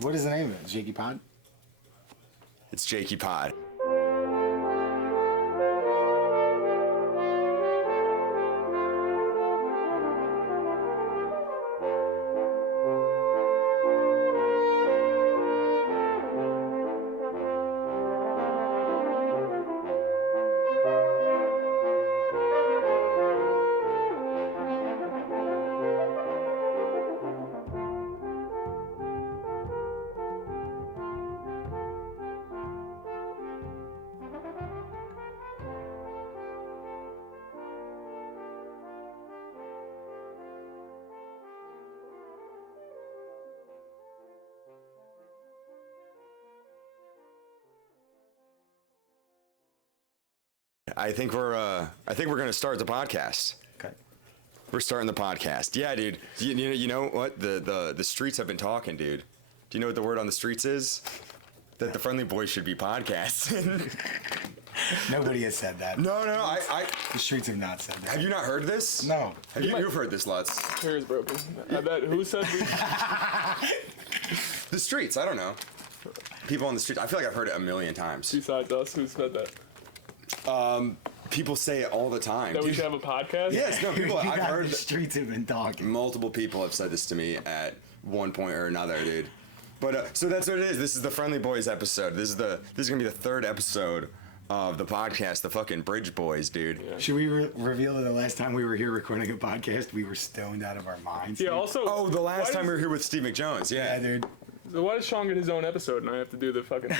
What is the name of it? Jakey Pod? It's Jakey Pod. I think we're gonna start the podcast. Okay. We're starting the podcast. Yeah, dude. You know what? The streets have been talking, dude. Do you know what the word on the streets is? That the Friendly Boys should be podcasting. Nobody has said that. No. The streets have not said that. Have you not heard this? No. You've heard this, Lutz. Hair is broken. I bet. Who said we... The streets. I don't know. People on the streets. I feel like I've heard it a million times. Besides us, who said that? People say it all the time. That we should have a podcast? Yes, no, people. I've heard The streets have been talking. multiple people have said this to me at one point or another, dude. But so that's what it is. This is the Friendly Boys episode. This is gonna be the third episode of the podcast, the fucking Bridge Boys, dude. Yeah. Should we reveal that the last time we were here recording a podcast, we were stoned out of our minds? Yeah, dude? also... Oh, the last time we were here with Steve McJones, Yeah, yeah. dude. So why does Sean get his own episode and I have to do the fucking...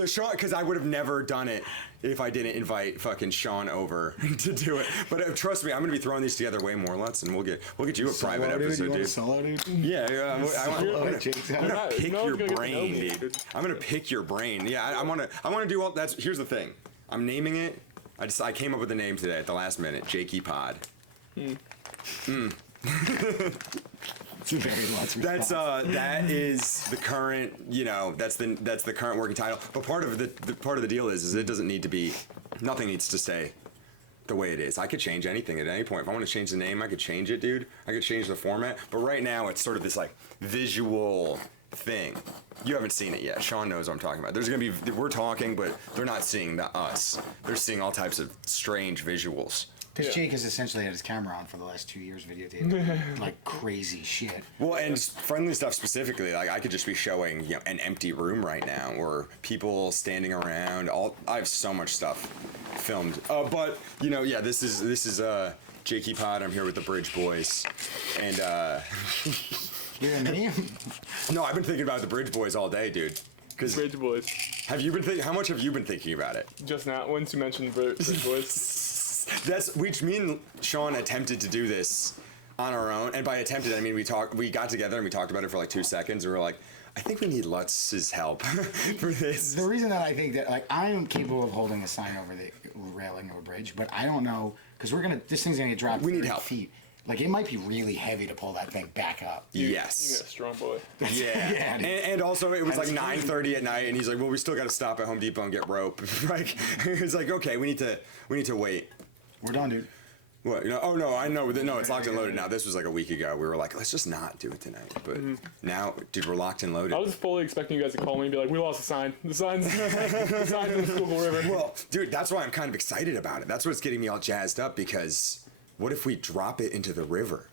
The Sean, because I would have never done it if I didn't invite fucking Sean over to do it. But trust me, I'm gonna be throwing these together way more, Lutz, and we'll get you a private Solo, episode, You want a dude. solo, dude? Yeah, I'm gonna pick No your one's gonna get to know brain, me, dude. dude. I'm gonna pick your brain. Yeah, I want to do all. Here's the thing. I'm naming it. I came up with the name today at the last minute. Jakey Pod. It's a very Lutz That's response. that is the current. That's the current working title. But part of the deal is it doesn't need to be. Nothing needs to stay the way it is. I could change anything at any point. If I want to change the name, I could change it, dude. I could change the format. But right now, it's sort of this like visual thing. You haven't seen it yet. Sean knows what I'm talking about. We're talking, but they're not seeing us. They're seeing all types of strange visuals. Because Jake has essentially had his camera on for the last 2 years videotaping like crazy shit. Well, and friendly stuff specifically, like I could just be showing an empty room right now or people standing around. I have so much stuff filmed. But this is Jakey Pod. I'm here with the Bridge Boys, and You and me? no, I've been thinking about the Bridge Boys all day, dude. Because Bridge Boys. have you been how much have you been thinking about it? Just now, once you mentioned Bridge Boys. Which me and Sean attempted to do this on our own, and by attempted I mean we got together and we talked about it for like 2 seconds, and we were like, I think we need Lutz's help for this. The reason that I think that, like, I'm capable of holding a sign over the railing of a bridge, but I don't know, because this thing's gonna get dropped We need 30 help. feet. Like, it might be really heavy to pull that thing back up. You Yes. got a strong boy. Yeah. Yeah, dude. And also it was like That's 9:30 at night, and he's like, well, we still got to stop at Home Depot and get rope. Like, it's like, okay, we need to wait. We're done, dude. What? Oh no, I know. No, it's locked and loaded now. This was like a week ago. We were like, let's just not do it tonight. But now, dude, we're locked and loaded. I was fully expecting you guys to call me and be like, we lost the sign. The sign's in the Schuylkill River. Well, dude, that's why I'm kind of excited about it. That's what's getting me all jazzed up, because what if we drop it into the river?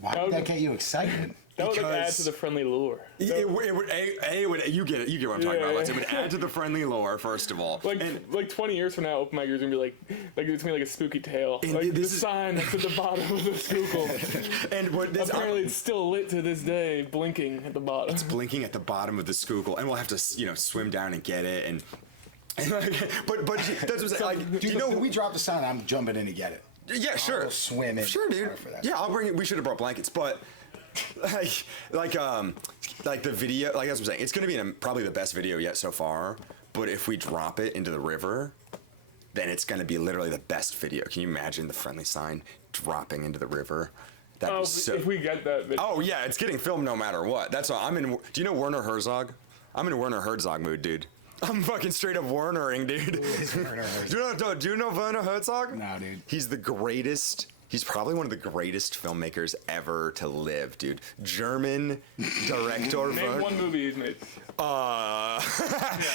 Why would that get you excited? That would like add because- to the friendly lure. It would you get it. You get what I'm talking Yeah, about. Lex. yeah. It would add to the friendly lore, first of all. Like 20 years from now, open micers gonna be like it's gonna be like a spooky tale. And Like this the is- sign that's at the bottom of the Schuylkill. and what this Apparently, it's still lit to this day, blinking at the bottom. it's blinking at the bottom of the Schuylkill, and we'll have to swim down and get it. And but that's what I'm saying. Dude, if we drop the sign, I'm jumping in to get it. Yeah, sure. I'll swim in. Sure, dude. For that. Yeah, I'll bring it. We should have brought blankets, but like the video, like that's what I'm saying. It's gonna be probably the best video yet so far. But if we drop it into the river, then it's gonna be literally the best video. Can you imagine the friendly sign dropping into the river? That'd be so. If we get that video. Oh yeah, it's getting filmed no matter what. That's why I'm in. Do you know Werner Herzog? I'm in Werner Herzog mood, dude. I'm fucking straight up Wernering, dude. Who is Werner Herzog? Do you know Werner Herzog? No, dude. He's the greatest He's probably one of the greatest filmmakers ever to live, dude. German director. Name one movie he's made.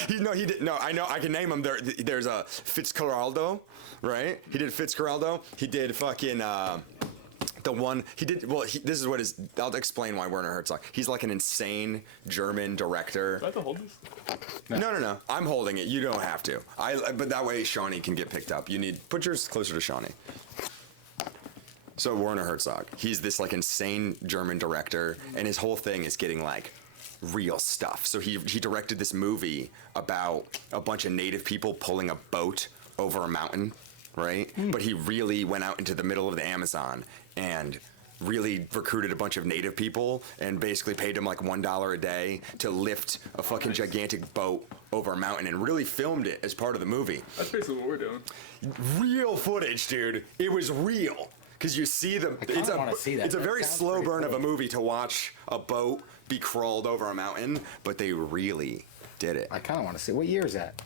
He did. No, I know. I can name him. There's a Fitzcarraldo, right? He did Fitzcarraldo. He did fucking the one he did. Well, this is what is. I'll explain why Werner Herzog. He's like an insane German director. Do I have to hold this? No. I'm holding it. You don't have to. But that way Shawnee can get picked up. Put yours closer to Shawnee. So Werner Herzog, he's this like insane German director, and his whole thing is getting like real stuff. So he directed this movie about a bunch of native people pulling a boat over a mountain, right? But he really went out into the middle of the Amazon and really recruited a bunch of native people and basically paid them like $1 a day to lift a fucking gigantic boat over a mountain and really filmed it as part of the movie. That's basically what we're doing. Real footage, dude. It was real. Because you see it's a very slow burn of a movie to watch a boat be crawled over a mountain, but they really did it. I kind of want to see. What year is that?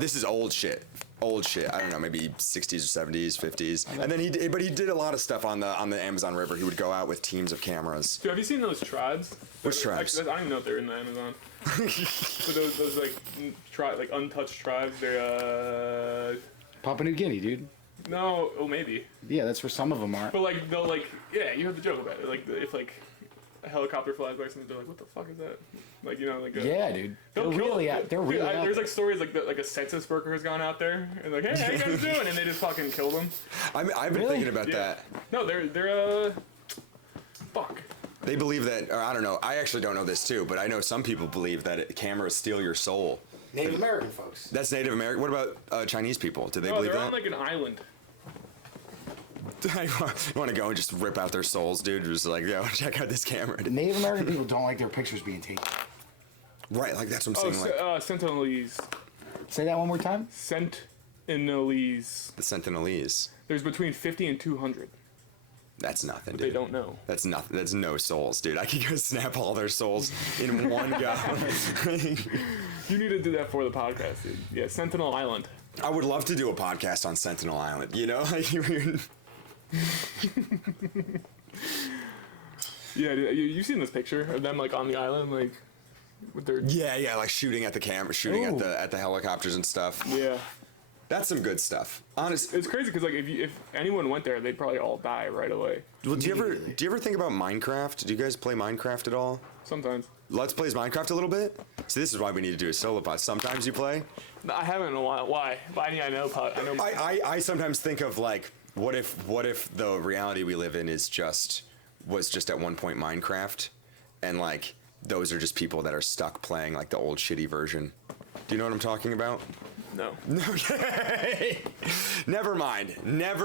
This is old shit. Old shit. I don't know, maybe 60s or 70s, 50s. And then he did a lot he did a lot of stuff on the Amazon River. He would go out with teams of cameras. Dude, have you seen those tribes? Which tribes? I don't even know if they're in the Amazon. But those like untouched tribes. They're Papua New Guinea, dude. no, oh maybe. Yeah, that's where some of them are. But like they'll yeah, you heard the joke about it. Like if like a helicopter flies by something, they're like, what the fuck is that? Like Yeah, dude. They're really out. They're really out. There's like stories like a census worker has gone out there and like, hey, how you guys doing? And they just fucking killed them. I've been thinking about that. No, fuck. They believe that, or I don't know. I actually don't know this too, but I know some people believe that cameras steal your soul. Native American folks. That's Native American. What about Chinese people? Do they No, believe they're that? on like an island. I want to go and just rip out their souls, dude. Just like, yo, check out this camera. The Native American people don't like their pictures being taken. Right, like that's what I'm saying. Sentinelese. Say that one more time. Sentinelese. The Sentinelese. There's between 50 and 200. That's nothing, dude. They don't know. That's nothing. That's no souls, dude. I could go snap all their souls in one go. You need to do that for the podcast, dude. Yeah, Sentinel Island. I would love to do a podcast on Sentinel Island. You know, Yeah, you've seen this picture of them like on the island, like with their yeah, like shooting at the camera, shooting at the helicopters and stuff. yeah. That's some good stuff. Honest. It's crazy because like if anyone went there, they'd probably all die right away. Well, do you ever think about Minecraft? Do you guys play Minecraft at all? Sometimes. Let's plays Minecraft a little bit. So this is why we need to do a solo pod. Sometimes you play. I haven't in a while. Why? But I know. I sometimes think of like, what if the reality we live in was just at one point Minecraft, and like those are just people that are stuck playing like the old shitty version. Do you know what I'm talking about? No. Okay. Never mind. That's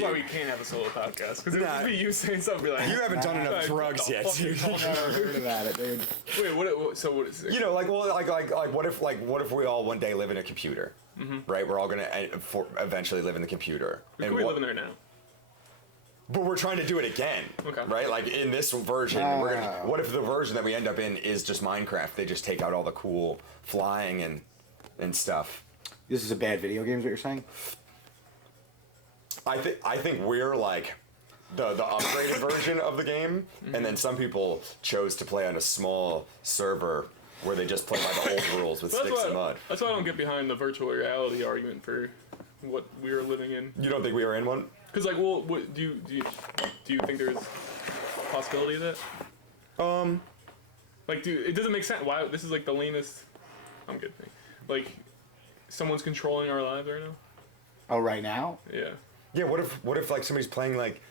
why we can't have a solo podcast because it would just be you saying something like you haven't done enough drugs yet, dude. I've never heard about it, dude. Wait, what is it? You know, like what if we all one day live in a computer, right? We're all gonna eventually live in the computer. We could be living there now. But we're trying to do it again, Okay. right? Like in this version, what if the version that we end up in is just Minecraft? They just take out all the cool flying and stuff. This is a bad video game, is what you're saying? I think we're like the upgraded version of the game, and then some people chose to play on a small server where they just play by the old rules with sticks and mud. That's why I don't get behind the virtual reality argument for what we're living in. You don't think we are in one? Because like, well, what, do you think there's a possibility of that? Like, dude, it doesn't make sense. Why this is like the lamest. I'm good. Like, someone's controlling our lives right now. Oh, right now? Yeah. Yeah. What if like somebody's playing like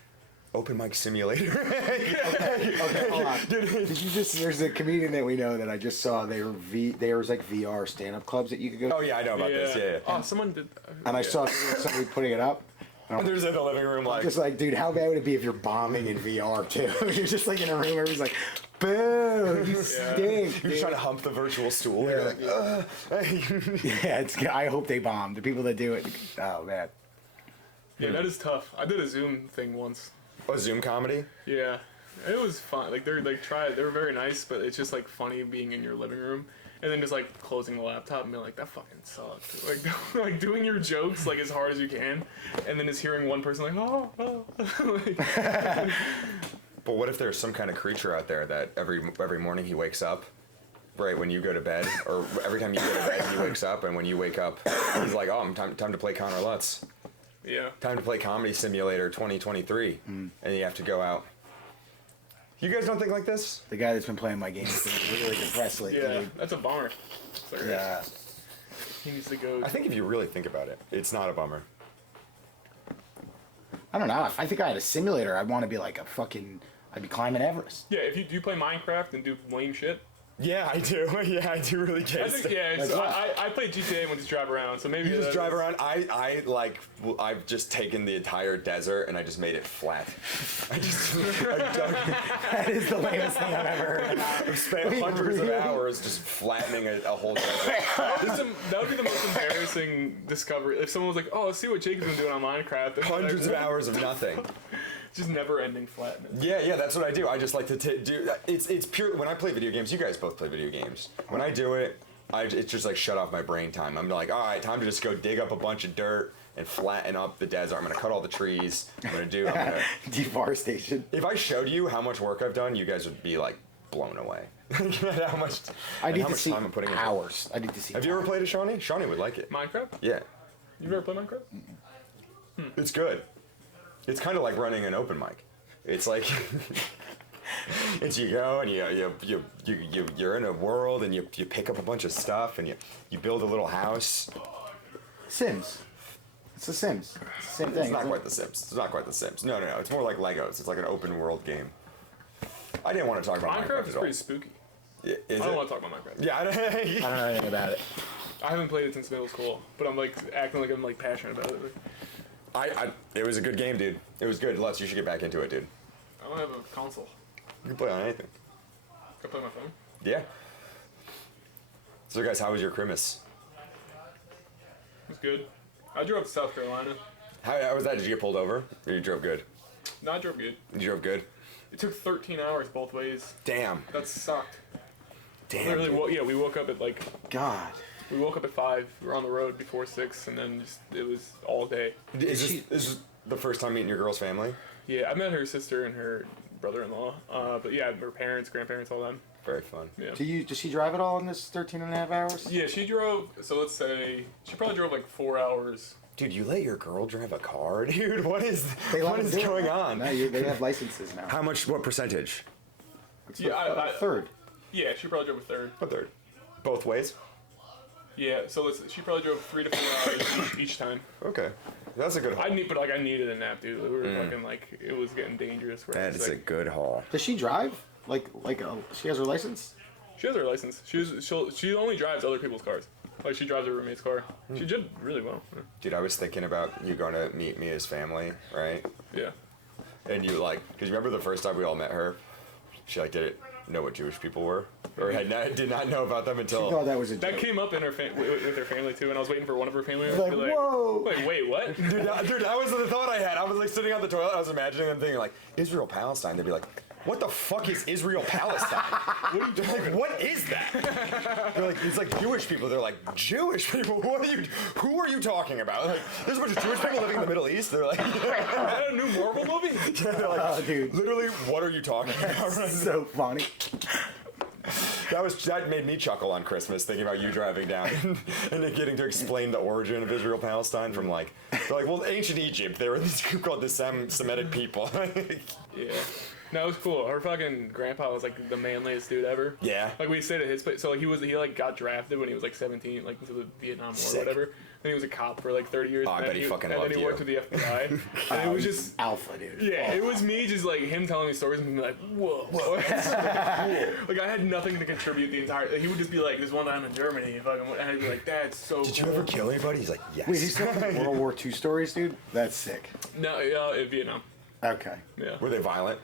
Open Mic Simulator? Okay, hold on. Did you just? There's a comedian that we know that I just saw. There was like VR stand-up clubs that you could go to. Oh yeah, I know about this. Yeah. Oh, someone did. And I saw somebody putting it up. There's in the living room like. Just like, dude, how bad would it be if you're bombing in VR too? You're just like in a room where he's like, boo, you stink. You're trying to hump the virtual stool. Yeah. You're like, Yeah, I hope they bomb. The people that do it, oh man. Yeah, that is tough. I did a Zoom thing once. A Zoom comedy? Yeah, it was fun. Like they were very nice, but it's just like funny being in your living room, and then just like closing the laptop and being like, that fucking sucked. Like like doing your jokes like as hard as you can, and then just hearing one person like, oh, like, But what if there's some kind of creature out there that every morning he wakes up, right when you go to bed, or every time you go to bed he wakes up, and when you wake up, he's like, oh, time to play Connor Lutz. yeah. Time to play Comedy Simulator 2023, and you have to go out. You guys don't think like this? The guy that's been playing my games has been really depressed lately. Yeah, dude. that's a bummer. Like, Yeah. he needs to go. I think if you really think about it, it's not a bummer. I don't know. If I think I had a simulator, I'd want to be like I'd be climbing Everest. Yeah, if you do play Minecraft and do lame shit. Yeah, I do. Yeah, I do really get I think, yeah, it's, That's what- I play GTA when just drive around, so maybe You just that drive is- around. I've just taken the entire desert and I just made it flat. I That is the lamest thing I've ever heard. I've spent hundreds of hours just flattening a whole desert. That would be the most embarrassing discovery. If someone was like, "Oh, let's see what Jacob's been doing on Minecraft," and Hundreds of hours of nothing. just never-ending flatness. Yeah, that's what I do. I just like to do. It's pure. When I play video games, you guys both play video games. When I do it, it's just like shut off my brain time. I'm like, all right, time to just go dig up a bunch of dirt and flatten up the desert. I'm gonna cut all the trees. I'm gonna Deforestation. If I showed you how much work I've done, you guys would be like blown away. how much? I and need how to much see time I'm putting into it. hours. I need to see. Have you ever played a Shawnee? Shawnee would like it. Minecraft? Yeah, You've ever played Minecraft? it's good. It's kind of like running an open mic. It's like it's you go and you're in a world and you pick up a bunch of stuff and you build a little house. Sims? It's the Sims. It's the same thing. It's not isn't quite it? the Sims. It's not quite the Sims. No. It's more like Legos. It's like an open world game. I didn't want to talk about Minecraft Minecraft is at all. pretty spooky. Yeah, is I don't it? want to talk about Minecraft. Yeah, I don't know anything about it. I haven't played it since middle school, but I'm like acting like I'm like passionate about it. It was a good game, dude. It was good. Lutz, you should get back into it, dude. I don't have a console. You can play on anything. Can I play on my phone? Yeah. So, guys, how was your Christmas? It was good. I drove to South Carolina. How was that? Did you get pulled over? Or you drove good? No, I drove good. You drove good? It took 13 hours both ways. Damn. That sucked. Damn. Literally, dude. we woke up at like God. we woke up at 5. We were on the road before 6, and then just it was all day. Is this the first time meeting your girl's family? Yeah, I met her sister and her brother-in-law. But yeah, her parents, grandparents, all them. Very fun. Yeah. Does she drive it all in this 13 and a half hours? Yeah, she drove. So let's say she probably drove like 4 hours. Dude, you let your girl drive a car, dude? What is They let what them is do it going now. on? No, they have licenses now. How much? What percentage? It's Yeah, I- third. Yeah, she probably drove a third. A third. Both ways. Yeah, so she probably drove 3 to 4 hours each time. Okay, that's a good haul. I needed a nap, dude. We were fucking like it was getting dangerous. Where That it's is a like, good haul. Does she drive? She has her license? She has her license. She only drives other people's cars. Like she drives her roommate's car. She did really well. Dude, I was thinking about you going to meet Mia's family, right? Yeah. And you because you remember the first time we all met her, she didn't know what Jewish people were, or did not know about them She until. thought that was a That joke. came up in her with her family too, and I was waiting for one of her family members Like, to be like, whoa. Wait, what? Dude, that was the thought I had. I was like sitting on the toilet. I was imagining them thinking like Israel Palestine. They'd be like, "What the fuck is Israel Palestine? What are you doing? Like, what is that?" They're like, it's like Jewish people. They're like, Jewish people. Who are you talking about? Like, there's a bunch of Jewish people living in the Middle East. They're like, Is that a new Marvel movie? they're like, Oh, dude. literally, what are you talking about? Right So funny. That made me chuckle on Christmas thinking about you driving down and then getting to explain the origin of Israel Palestine from they're like, well, ancient Egypt, they were this group called the Semitic people. Yeah. No, it was cool. Her fucking grandpa was like the manliest dude ever. Yeah. Like we stayed at his place. So like he got drafted when he was like 17, like into the Vietnam War Sick. or whatever. Then he was a cop for like 30 years. Oh, I and bet then he fucking and loved then he you. worked with the FBI. And it was just Alpha, dude. yeah, Oh. it was me just like him telling me stories and being like, whoa. It's so cool. Like I had nothing to contribute the entire. Like, he would just be like, this one time in Germany, and I'd be like, that's so. Did cool. you ever kill anybody? He's like, yes. Wait, he's telling World War II stories, dude? That's sick. No, in Vietnam. Okay. Yeah. Were they violent?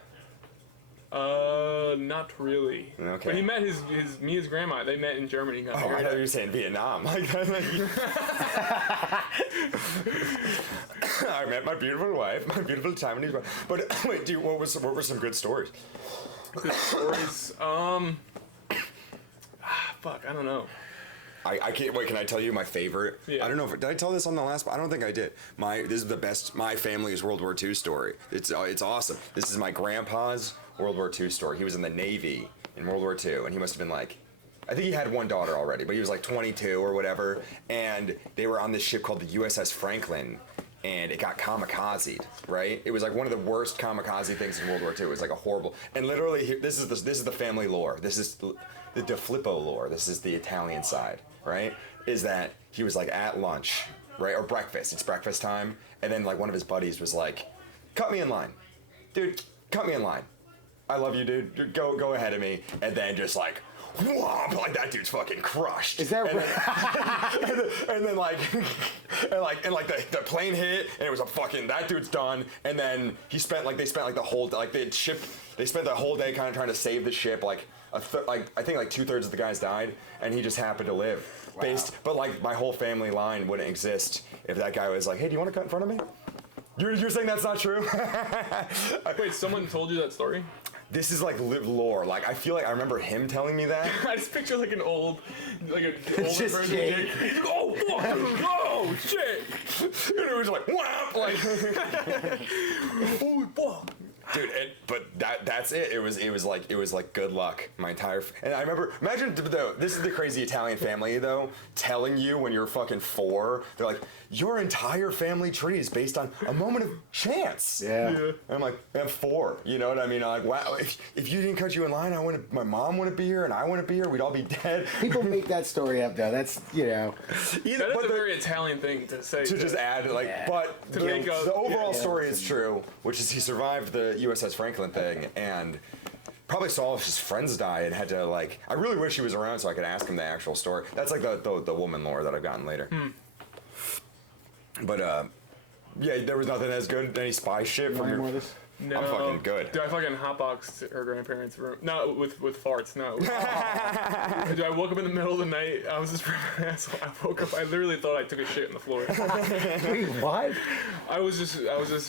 Not really. Okay. But he met his grandma. They met in Germany. And got Oh, I married. thought you were saying Vietnam. I met my beautiful wife, my beautiful Taiwanese wife. But wait, dude, what were some good stories? Good stories. fuck, I don't know. I can't wait. Can I tell you my favorite? Yeah. I don't know if did I tell this on the last. I don't think I did. This is the best. My family's World War II story. It's awesome. This is my grandpa's World War II story. He was in the Navy in World War II, and he must have been like, I think he had one daughter already, but he was like 22 or whatever. And they were on this ship called the USS Franklin, and it got kamikazed. Right? It was like one of the worst kamikaze things in World War II. It was like a horrible. And literally, this is the family lore. This is the De Filippo lore. This is the Italian side. Right, is that he was like at lunch, right, or breakfast. It's breakfast time, and then like one of his buddies was like, "Cut me in line, dude. Cut me in line. I love you, dude. Go ahead of me." And then just like, whomp, like that dude's fucking crushed. Is that and right? then, and then like, and the plane hit, and it was a fucking that dude's done. And then they spent the whole they spent the whole day kind of trying to save the ship. Like I think like 2/3 of the guys died, and he just happened to live. Wow. But like my whole family line wouldn't exist if that guy was like, "Hey, do you want to cut in front of me?" You're saying that's not true? Wait, someone told you that story? This is like live lore. Like I feel like I remember him telling me that. I just picture like an older just version. Jake. He's like, oh fuck, oh shit, And it was like, wow, like, oh fuck. dude. But that's it. It was like good luck. My entire and I remember. Imagine though. This is the crazy Italian family though, telling you when you're fucking 4. They're like, your entire family tree is based on a moment of chance. Yeah. Yeah. And I'm like, I'm 4. You know what I mean? I'm like, wow. If you didn't cut you in line, my mom wouldn't be here, and I wouldn't be here. We'd all be dead. People make that story up though. That's Either, That is but a very Italian thing to say. to just add like, Yeah. but To the, make up- the overall yeah. story is true, which is he survived the USS Franklin thing and probably saw his friends die and had to like. I really wish he was around so I could ask him the actual story. That's like the woman lore that I've gotten later. But yeah, there was nothing as good any spy shit from any your. more of this? No, I'm fucking good. Dude, I fucking hotboxed her grandparents' room. Not with farts, no. Dude, I woke up in the middle of the night. I was just an asshole. I woke up. I literally thought I took a shit on the floor. Wait, what? I was just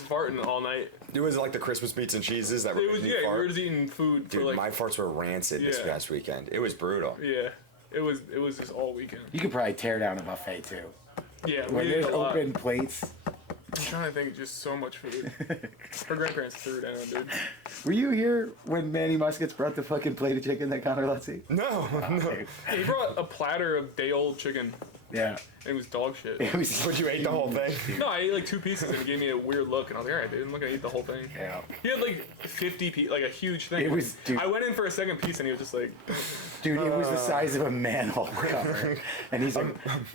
farting all night. It was like the Christmas meats and cheeses that were It was making you we fart. were just eating food Dude, for like. my farts were rancid this Yeah. past weekend. It was brutal. Yeah, it was just all weekend. You could probably tear down a buffet too. Yeah, When we there's ate a lot. open plates. I'm trying to think, just so much food. Her grandparents threw it down, dude. Were you here when Manny Muskets brought the fucking plate of chicken that Connor Lutz ate? No, no. He brought a platter of day-old chicken. Yeah. And it was dog shit. It was. But you ate the whole thing. No, I ate like 2 pieces and he gave me a weird look, and I was like, all right, dude, I'm not gonna eat the whole thing. Yeah. He had like 50 pieces, like a huge thing. It was- dude. I went in for a second piece and he was just like, Dude, it was the size of a manhole cover. And he's like,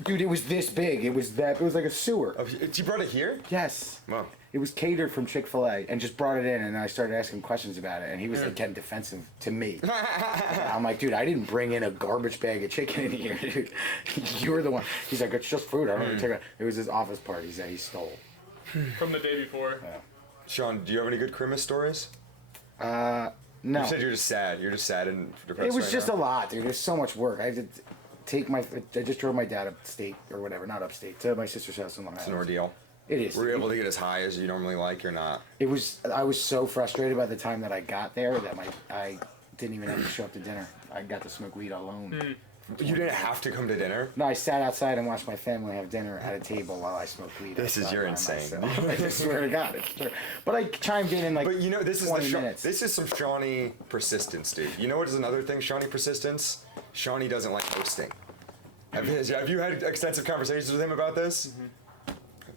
dude, it was this big. It was like a sewer. Oh, you brought it here? Yes. Wow. It was catered from Chick-fil-A and just brought it in, and I started asking questions about it, and he was like getting defensive to me. I'm like, dude, I didn't bring in a garbage bag of chicken in here, dude. You're the one. He's like, it's just food. I don't take it. It was his office parties that he stole. from the day before. Sean, do you have any good Christmas stories? No. You said you're just sad. You're just sad and depressed. It was right just now. a lot, dude. There's so much work. I had to I just drove my dad upstate or whatever, not upstate, to my sister's house in Long It's an Island. ordeal. It is. Were you able to get as high as you normally like or not? I was so frustrated by the time that I got there that I didn't even have to show up to dinner. I got to smoke weed alone. You didn't have to come to dinner? No, I sat outside and watched my family have dinner at a table while I smoked weed. This is outside you're by insane. myself. I just swear to God, it's true. But I chimed in like But you know, this is 20 minutes. this is some Shawnee persistence, dude. You know what is another thing, Shawnee persistence? Shawnee doesn't like hosting. Have you had extensive conversations with him about this?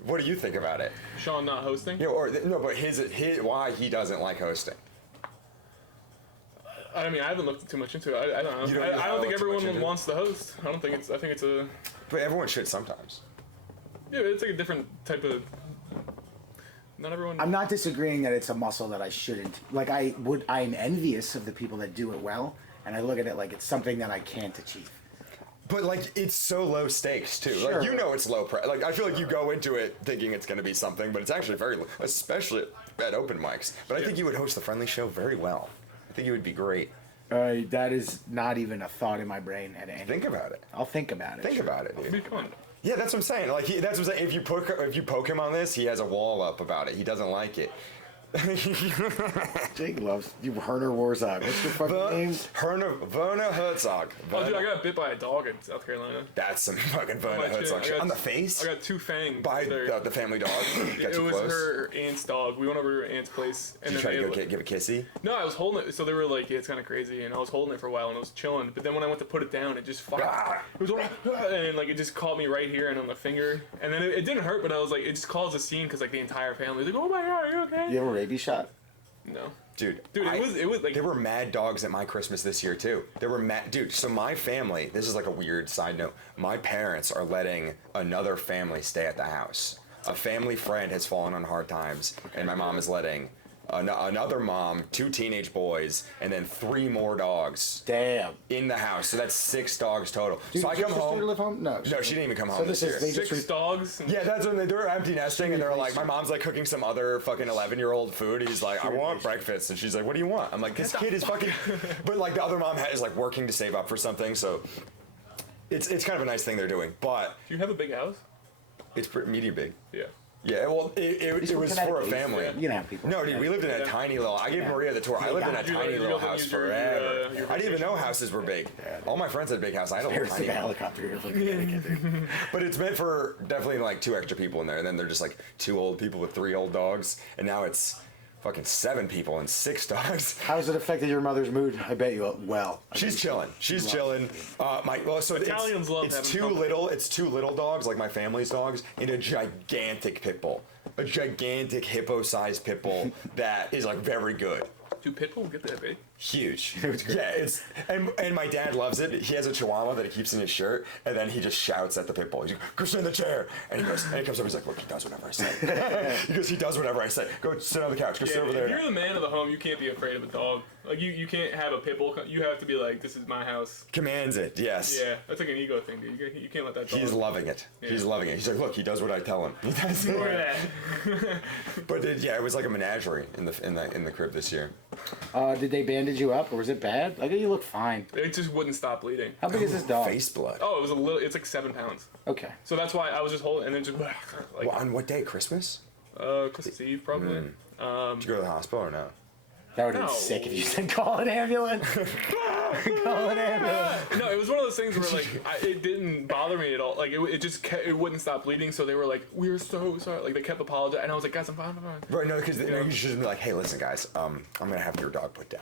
What do you think about it? Sean not hosting? You know, no, but his why he doesn't like hosting. I mean, I haven't looked too much into it. I don't know. You don't I know don't how think much everyone into it? wants to host. I think it's a But everyone should sometimes. yeah, it's like a different type of. Not everyone. I'm not disagreeing that it's a muscle that I shouldn't. Like I'm envious of the people that do it well, and I look at it like it's something that I can't achieve. But like it's so low stakes too. Sure. Like you know it's low like I feel like you go into it thinking it's going to be something, but it's actually very low, especially at open mics. But I think you would host the friendly show very well. I think you would be great. That is not even a thought in my brain at any. Think about it. I'll think about it. Think sure. about it, It'd be dude. fun. Yeah, that's what I'm saying. Like that's what I'm saying. If you poke him on this, he has a wall up about it. He doesn't like it. Jake loves you. Werner Warzog. What's your fucking name? Werner Herzog. Oh, dude, I got bit by a dog in South Carolina. That's some fucking Werner my shit, Herzog shit. On the face? I got 2 fangs. By there. the family dog? Got It too was close? her aunt's dog. We went over to her aunt's place. And Did you then try to they, go give a kissy? No, I was holding it. So they were like, yeah, it's kind of crazy. And I was holding it for a while and I was chilling. But then when I went to put it down, it just fucking. It was like, and like it just caught me right here and on the finger. And then it didn't hurt, but I was like, it just caused a scene because like the entire family was like, oh my god, are you okay? You have a rabies shot? No. Dude, it was like there were mad dogs at my Christmas this year too. There were mad dude. So my family, this is like a weird side note. My parents are letting another family stay at the house. A family friend has fallen on hard times, and my mom is letting another mom, 2 teenage boys, and then 3 more dogs. Damn. In the house. So that's 6 dogs total. Dude, so I did come your sister home. live home? No. No, she didn't even come home So this this year. is they just 6 dogs. And Yeah, that's when they're empty nesting, and they're like, my mom's like cooking some other fucking 11-year-old food. He's like, I want breakfast, and she's like, what do you want? I'm like, this kid is fucking. But like the other mom is like working to save up for something, so it's kind of a nice thing they're doing. But Do you have a big house? it's medium big. Yeah. Yeah, well, it was for a family. You can have people. No, dude, we lived in a tiny little. I gave Maria the tour. I lived in a You tiny lived little in house New Jersey, forever. your I didn't even know houses were big. All my friends had big houses. I had a little There's tiny the one. helicopter you're looking at again, dude. But it's meant for definitely like 2 extra people in there, and then they're just like 2 old people with 3 old dogs, and now it's fucking 7 people and 6 dogs. How has it affected your mother's mood? I bet you. Well, She's chilling. She's chilling. So Italians love it's having 2 company. little. It's 2 little dogs, like my family's dogs, and a gigantic pit bull, a gigantic hippo-sized pit bull that is like very good. Do pit bulls get that big? Huge. Yeah, it's and my dad loves it. He has a chihuahua that he keeps in his shirt, and then he just shouts at the pit bull. He's like, go sit in the chair. And he goes, and he comes over, he's like, look, he does whatever I say. He does whatever I say. Go sit on the couch. Go sit over If there. you're the man of the home, you can't be afraid of a dog. Like you can't have a pit bull. You have to be like, this is my house. Commands it, yes. Yeah, that's like an ego thing, dude. You can't let that dog. He's loving it. Yeah. He's loving it. He's like, look, he does what I tell him. He does. Look at that. But it was like a menagerie in the crib this year. did they bandage you up, or was it bad? Like you look fine. It just wouldn't stop bleeding. How big is this dog? Face blood. Oh, it was a little. It's like 7 pounds. Okay. So that's why I was just holding, and then just like Well, on what day? Christmas? Christmas Eve probably. Did you go to the hospital or no? That would have No. been sick if you said call an ambulance. Call an ambulance. No, it was one of those things where like it didn't bother me at all. Like it just it wouldn't stop bleeding. So they were like, "We are so sorry." Like they kept apologizing, and I was like, "Guys, I'm fine, I'm fine." Right, no, because you should be like, hey, listen, guys, I'm gonna have your dog put down.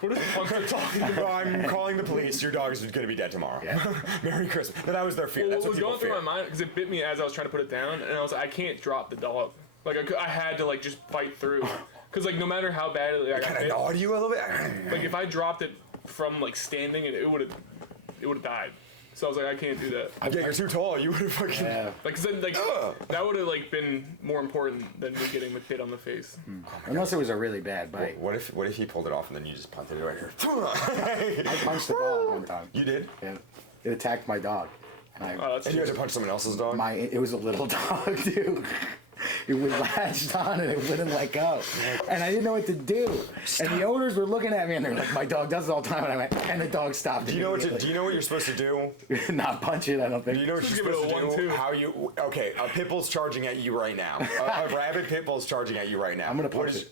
What is punker talking about? I'm calling the police. Your dog is gonna be dead tomorrow. Yeah. Merry Christmas. But that was their fear. Well, That's what what was people going through fear. my mind because it bit me as I was trying to put it down, and I was like, I can't drop the dog. Like I had to like just fight through, because like no matter how badly I got Kind of hit, gnawed you a little bit. like if I dropped it from like standing, it would have died. So I was like, I can't do that. Yeah, you're too tall. You would have fucking. Yeah. Like, 'cause then, like that would have like been more important than me getting the hit on the face. Unless it was a really bad bite. What if he pulled it off and then you just punted it right here? I punched the dog one time. You did? Yeah. It attacked my dog. And That's And you had to punch someone else's dog? it was a little dog, dude. It was latched on and it wouldn't let go. And I didn't know what to do. And the owners were looking at me and they're like, my dog does it all the time. And I went, and the dog stopped. Do you know what you're supposed to do? Not punch it, I don't think. Do you know what Just you're give it supposed a to do? 1-2. Okay, a pit bull's charging at you right now. A rabid pit bull's charging at you right now. I'm gonna What punch is- it.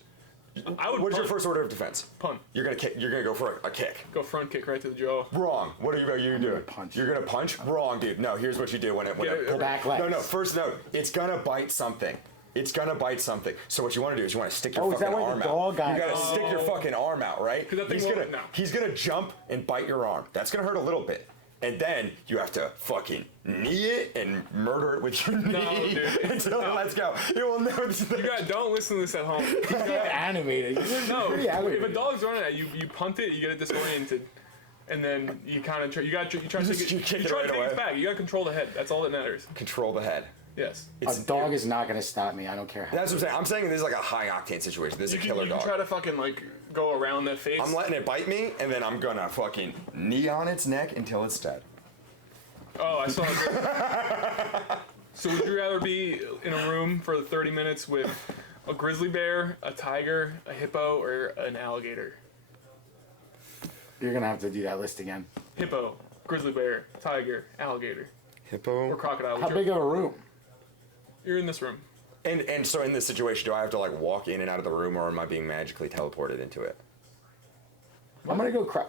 I would. What is your punt. first order of defense? Punt. You're gonna kick. You're gonna go for a kick. Go front kick right to the jaw. Wrong. What are you doing? punch. You're gonna punch? Wrong, dude. No. Here's what you do when it Yeah, back legs. No. First note. It's gonna bite something. It's gonna bite something. So what you want to do is you want to stick your Oh, is that fucking why the arm dog out. got You gotta it? stick your fucking arm out, right? 'Cause that thing He's won't- gonna no. he's gonna jump and bite your arm. That's gonna hurt a little bit. And then you have to fucking knee it and murder it with your knee dude. until it lets go. It will never. You guys don't listen to this at home. Animated. No, Pretty if animated. a dog's running at you, you punt it, you get it disoriented, and then you kind of you try to Just take kick you it try right to take away. it back. You gotta control the head. That's all that matters. Control the head. Yes. A dog is not going to stop me. I don't care how. That's what I'm saying. I'm saying this is like a high octane situation. This is You a can, killer you can dog. try to fucking like go around that face. I'm letting it bite me, and then I'm gonna fucking knee on its neck until it's dead. Oh, I saw it. So would you rather be in a room for 30 minutes with a grizzly bear, a tiger, a hippo, or an alligator? You're going to have to do that list again. Hippo, grizzly bear, tiger, alligator, or Hippo. crocodile. How big of a room? You're in this room. And so in this situation, do I have to like walk in and out of the room, or am I being magically teleported into it? I'm gonna go cry.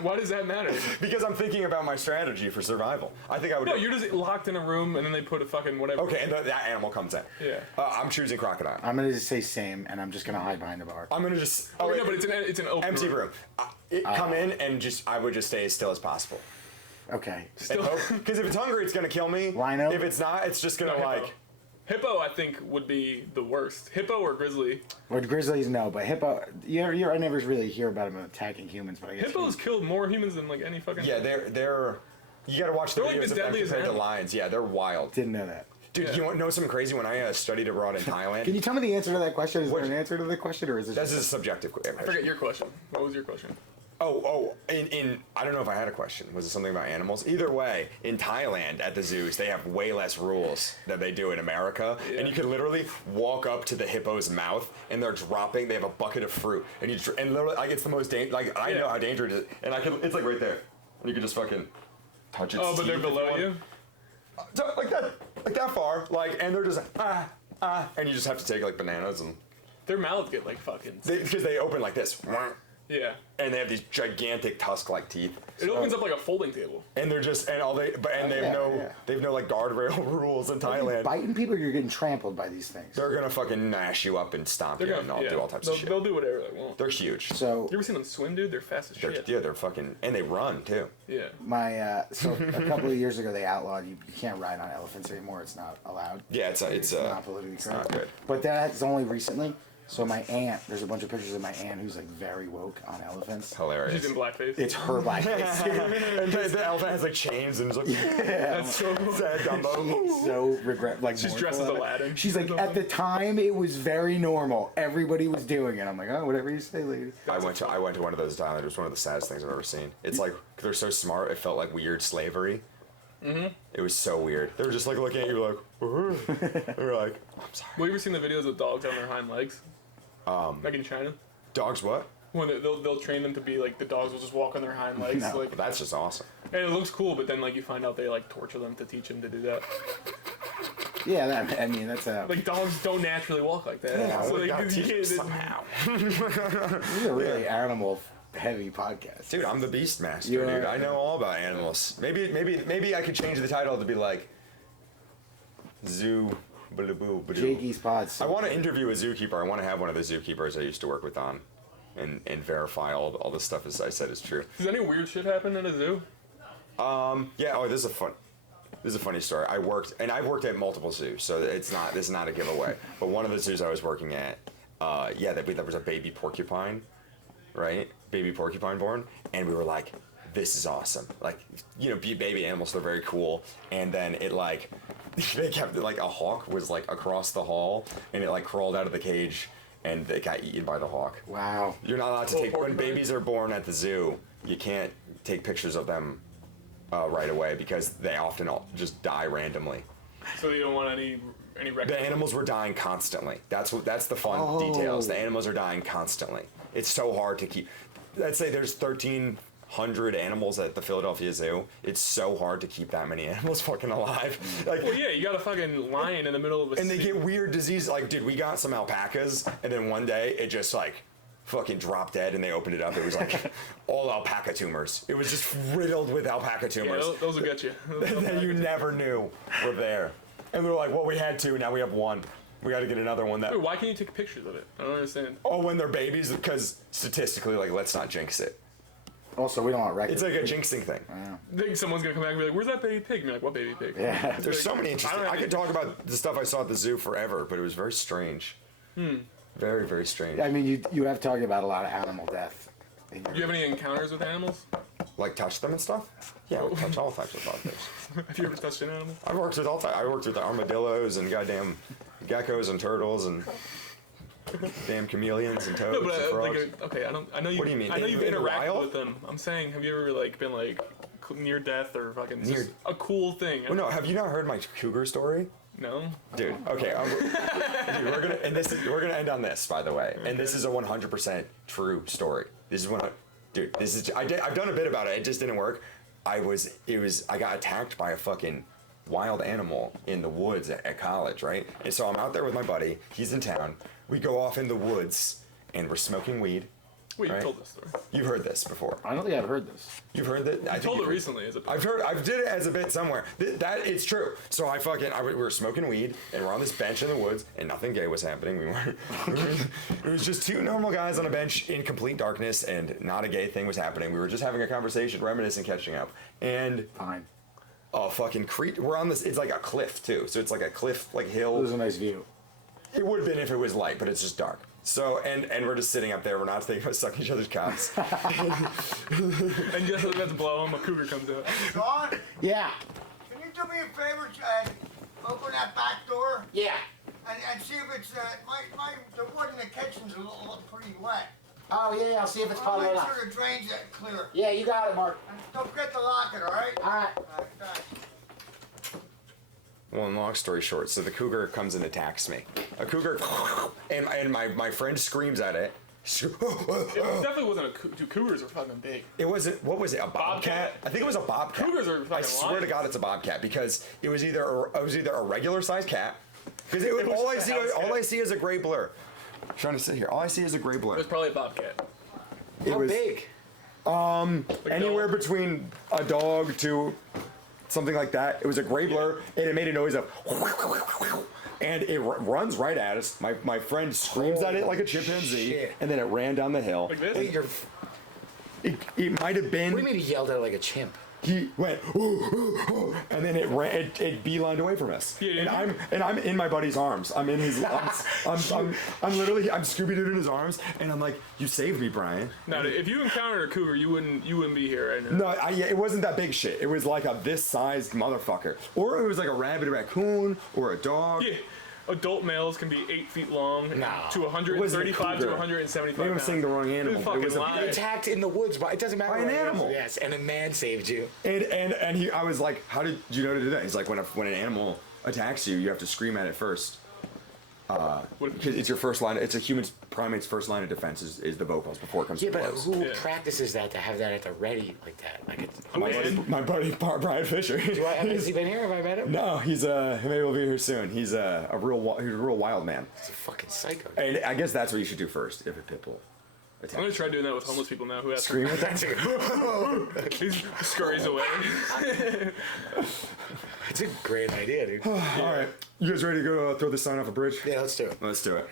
Why does that matter? Because I'm thinking about my strategy for survival. I think I would. No, you're just locked in a room and then they put a fucking whatever. Okay, and that animal comes in. Yeah. I'm choosing crocodile. I'm gonna just say same, and I'm just gonna hide behind the bar. I'm gonna just. Oh, no, but it's an open empty room. Come in and I would just stay as still as possible. Okay. Because if it's hungry, it's gonna kill me. Rhino? If it's not, it's just gonna No, like. Hippo, I think, would be the worst. Hippo or grizzly. Well, grizzlies, no, but hippo. I never really hear about them attacking humans, but I guess Hippos killed more humans than like any fucking. Yeah, they're. You gotta watch the They're like videos the of them deadliest compared to animal. lions. Yeah, they're wild. didn't know that. Dude, Yeah. you want to know something crazy? When I studied abroad in Thailand, Can you tell me the answer to that question? Is What- there an answer to the question, or is it? this is a subjective question. I forget your question. What was your question? In I don't know if I had a question. Was it something about animals? Either way, in Thailand at the zoos, they have way less rules than they do in America, Yeah. and you can literally walk up to the hippo's mouth, and they're dropping. They have a bucket of fruit, and and literally, like it's the most like I know Yeah. how dangerous it is, and it's like right there, and you can just fucking touch its Oh, but they're teeth if below want. you. So, like that far, and they're just and you just have to take like bananas and Their mouths get like fucking. because they open like this, Yeah. and they have these gigantic tusk-like teeth. It opens up like a folding table. And they're just and all they but and yeah. they've no like guardrail rules in Are you Thailand. biting people, or you're getting trampled by these things. They're gonna fucking mash you up and stomp They're you gonna and do all types they'll, of shit. They'll do whatever they want. They're huge. So You ever seen them swim, dude? They're fast as shit. They're fucking and they run too. Yeah. so a couple of years ago they outlawed you can't ride on elephants anymore. It's not allowed. Yeah, it's Not politically correct. not good. But that's only recently. So my aunt, there's a bunch of pictures of my aunt who's like very woke on elephants. hilarious. She's in blackface. It's her blackface. and the elephant has like chains and it's like That's so cool. sad Dumbo. She's so regret like She's mournful dressed as of it. Aladdin. She's like, at the time it was very normal. Everybody was doing it. I'm like, oh, whatever you say, lady. I went to one of those Thailand. It was one of the saddest things I've ever seen. It's like they're so smart. It felt like weird slavery. Mm-hmm. It was so weird. They were just like looking at you like, they're like, I'm sorry. Have you ever seen the videos of dogs on their hind legs? Like in China? Dogs what? When they'll train them to be like the dogs will just walk on their hind legs. No. Like, But that's just awesome. and it looks cool, but then like you find out they like torture them to teach them to do that. Yeah, that's a. Like dogs don't naturally walk like that. Yeah, so we like, gotta you teach them can't. somehow. This is a really animal heavy podcast. Dude, I'm the beast master, You are- dude. I know all about animals. Maybe I could change the title to be like Zoo Balaboo. Jakey's pods. I want to interview a zookeeper. I want to have one of the zookeepers I used to work with on and verify all the stuff as I said is true. Does any weird shit happen in a zoo? Yeah, this is a funny story. I've worked at multiple zoos, so this is not a giveaway. But one of the zoos I was working at, there was a baby porcupine, right? Baby porcupine born, and we were like, this is awesome. Like, baby animals, they're very cool. And then it like, they kept like a hawk was like across the hall, and it like crawled out of the cage, and it got eaten by the hawk. Wow. You're not allowed to take when babies are born at the zoo. You can't take pictures of them right away because they often just die randomly. So you don't want any record. The animals were dying constantly. That's the fun details. The animals are dying constantly. It's so hard to keep. Let's say there's 1,300 animals at the Philadelphia Zoo. It's so hard to keep that many animals fucking alive. Like, Well, yeah, you got a fucking lion in the middle of a. and they sea. get weird diseases. Like, dude, we got some alpacas, and then one day it just like fucking dropped dead, and they opened it up. It was like all alpaca tumors. It was just riddled with alpaca Yeah, tumors those will get you. that you never knew were there. And they're like, well, we had two, now we have one. We got to get another one that. Wait, why can't you take pictures of it? I don't understand. Oh, when they're babies, because statistically, like, let's not jinx it. Also, we don't want records. It's like a jinxing thing. I think someone's gonna come back and be like, "Where's that baby pig?" And you're like, "What baby pig?" Yeah. There's so many interesting. don't I have could talk about the stuff I saw at the zoo forever, but it was very strange. Very, very strange. I mean, you have talked about a lot of animal death. Do you have any encounters with animals? Like touch them and stuff. Yeah, we touch all types of wild things. Have you ever touched an animal? I've worked with all types. I worked with the armadillos and goddamn geckos and turtles and damn chameleons and toads No, but and frogs. okay, I know you. What do you mean? I know you've In the interacted wild? with them. I'm saying, have you ever like been like near death or fucking Near- just a cool thing? Well, no, have you not heard my cougar story? No. Dude, okay, dude, we're gonna end on this, by the way, and this is a 100% true story. This is I've done a bit about it. It just didn't work. I got attacked by a fucking wild animal in the woods at college, right? And so I'm out there with my buddy. He's in town. We go off in the woods, and we're smoking weed. Wait, right? you told this story. You've heard this before. I don't think I've heard this. You've heard that? I told it recently as a I've did it as a bit somewhere. That it's true. So we were smoking weed and we're on this bench in the woods and nothing gay was happening. It was just two normal guys on a bench in complete darkness and not a gay thing was happening. We were just having a conversation, reminiscing, catching up. And Fine. oh fucking we're on this. It's like a cliff too. So it's like a cliff, like hill. It was a nice view. It would have been if it was light, but it's just dark. So, and we're just sitting up there. We're not thinking about sucking each other's cocks. And just about to blow him, a cougar comes out. Sean, Yeah. can you do me a favor and open that back door Yeah. and see if it's the wood in the kitchen's a little pretty wet. Oh, yeah, I'll see if it's I'll puddled make up. sure the drains get clear. Yeah, you got it, Mark. And don't forget to lock it, all right? All right. All right, thanks. Well, long story short, so the cougar comes and attacks me. A cougar, and my friend screams at it. It definitely wasn't a cougar. Dude, cougars are fucking big. It wasn't. What was it? A bobcat? I think it was a bobcat. Cougars are fucking I swear to lions. God, it's a bobcat because it was either a regular sized cat. Because was all I just a see, house all cat. I see is a gray blur. I'm trying to sit here. All I see is a gray It blur. was probably a bobcat. It How was big? Like anywhere dog. between a dog to something like that. It was a gray blur, and it made a noise of, and it runs right at us. My friend screams at it like a chimpanzee, shit. and then it ran down the hill. Like this? Wait, you're. It might have been. What do you mean he yelled at it like a chimp? He went, "Ooh, ooh, ooh," and then it ran. It beelined away from us. Yeah, and I'm in my buddy's arms. I'm in his. I'm literally. I'm Scooby Doo in his arms, and I'm like, "You saved me, Brian." No, if you encountered a cougar, you wouldn't be here right now. No, yeah, it wasn't that big shit. It was like a this sized motherfucker, or it was like a rabid raccoon or a dog. Yeah. Adult males can be 8 feet long No. to It wasn't a 135 to cougar. 175 Maybe I'm pounds. saying the wrong Dude, animal, but it fucking was a- lies. Attacked in the woods, but it doesn't matter. By an what it is. animal. Yes, and a man saved you. And he, I was like, "How did you know to do that?" He's like, "When an animal attacks you, you have to scream at it first. What if- Because it's your first line. It's a human primate's first line of defense is the vocals before it comes Yeah, to but blows. who Yeah. practices that to have that at the ready like that? Like, it's, My buddy Brian Fisher. has he been here? Have I met him? No, he's maybe he'll be here soon. He's a real wild man. He's a fucking psycho. And I guess that's what you should do first if a pit bull attacks. I'm gonna try doing that with homeless people now who have Scream at them. He scurries away. It's a great idea, dude. All right, you guys ready to go throw this sign off a bridge? Yeah, let's do it. Let's do it.